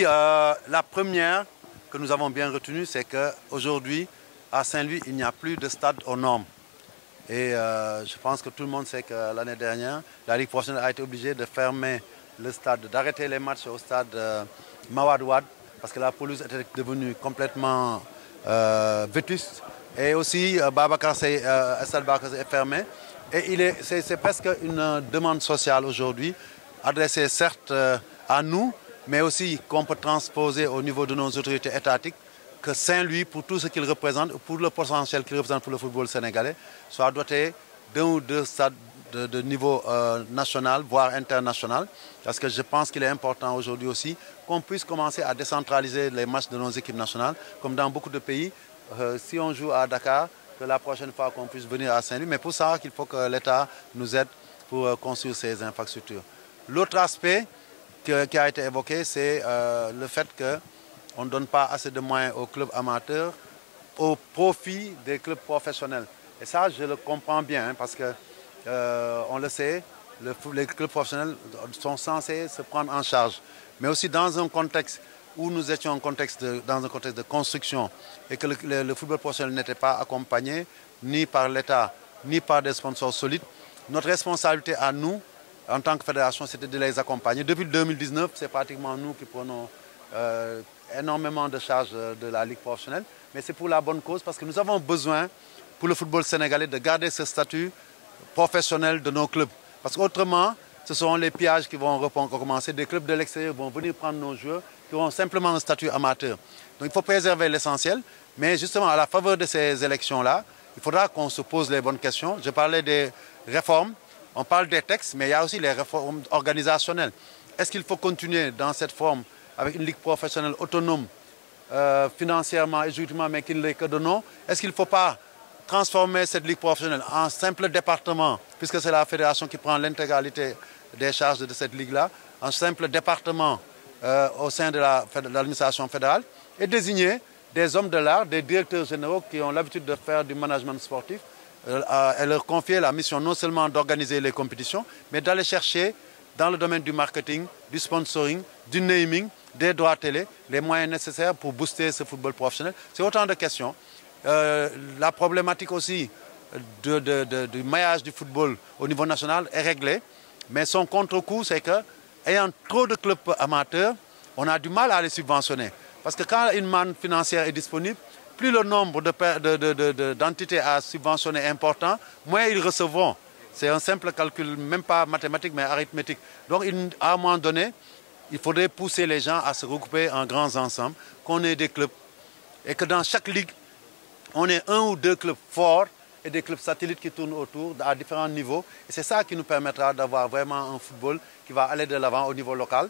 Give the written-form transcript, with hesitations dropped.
La première que nous avons bien retenue, c'est qu'aujourd'hui, à Saint-Louis, il n'y a plus de stade aux normes. Et je pense que tout le monde sait que l'année dernière, la Ligue professionnelle a été obligée de fermer le stade, d'arrêter les matchs au stade Mawade Wade, parce que la pelouse était devenue complètement vétuste. Et aussi, Stade Babacar Seye est fermé. Et c'est presque une demande sociale aujourd'hui, adressée certes à nous, mais aussi qu'on peut transposer au niveau de nos autorités étatiques, que Saint-Louis, pour tout ce qu'il représente, pour le potentiel qu'il représente pour le football sénégalais, soit doté d'un ou deux stades de niveau national, voire international. Parce que je pense qu'il est important aujourd'hui aussi qu'on puisse commencer à décentraliser les matchs de nos équipes nationales, comme dans beaucoup de pays. Si on joue à Dakar, que la prochaine fois qu'on puisse venir à Saint-Louis. Mais pour ça, il faut que l'État nous aide pour construire ces infrastructures. L'autre aspect qui a été évoqué, c'est le fait qu'on ne donne pas assez de moyens aux clubs amateurs au profit des clubs professionnels. Et ça, je le comprends bien, hein, parce que, on le sait, les clubs professionnels sont censés se prendre en charge. Mais aussi dans un contexte où nous étions dans un contexte de construction et que le football professionnel n'était pas accompagné ni par l'État, ni par des sponsors solides, notre responsabilité à nous, en tant que fédération, c'était de les accompagner. Depuis 2019, c'est pratiquement nous qui prenons énormément de charges de la Ligue professionnelle. Mais c'est pour la bonne cause, parce que nous avons besoin, pour le football sénégalais, de garder ce statut professionnel de nos clubs. Parce qu'autrement, ce seront les pillages qui vont recommencer. Des clubs de l'extérieur vont venir prendre nos joueurs qui auront simplement un statut amateur. Donc il faut préserver l'essentiel. Mais justement, à la faveur de ces élections-là, il faudra qu'on se pose les bonnes questions. Je parlais des réformes. On parle des textes, mais il y a aussi les réformes organisationnelles. Est-ce qu'il faut continuer dans cette forme avec une ligue professionnelle autonome, financièrement et juridiquement, mais qui ne l'est que de nom? Est-ce qu'il ne faut pas transformer cette ligue professionnelle en simple département, puisque c'est la fédération qui prend l'intégralité des charges de cette ligue-là, en simple département au sein de l'administration fédérale, et désigner des hommes de l'art, des directeurs généraux qui ont l'habitude de faire du management sportif, et leur confier la mission non seulement d'organiser les compétitions, mais d'aller chercher dans le domaine du marketing, du sponsoring, du naming, des droits télé, les moyens nécessaires pour booster ce football professionnel. C'est autant de questions. La problématique aussi du maillage du football au niveau national est réglée, mais son contre-coup, c'est que, ayant trop de clubs amateurs, on a du mal à les subventionner. Parce que quand une manne financière est disponible, plus le nombre d'entités à subventionner est important, moins ils recevront. C'est un simple calcul, même pas mathématique, mais arithmétique. Donc, à un moment donné, il faudrait pousser les gens à se regrouper en grands ensembles, qu'on ait des clubs, et que dans chaque ligue, on ait un ou deux clubs forts et des clubs satellites qui tournent autour à différents niveaux. Et c'est ça qui nous permettra d'avoir vraiment un football qui va aller de l'avant au niveau local.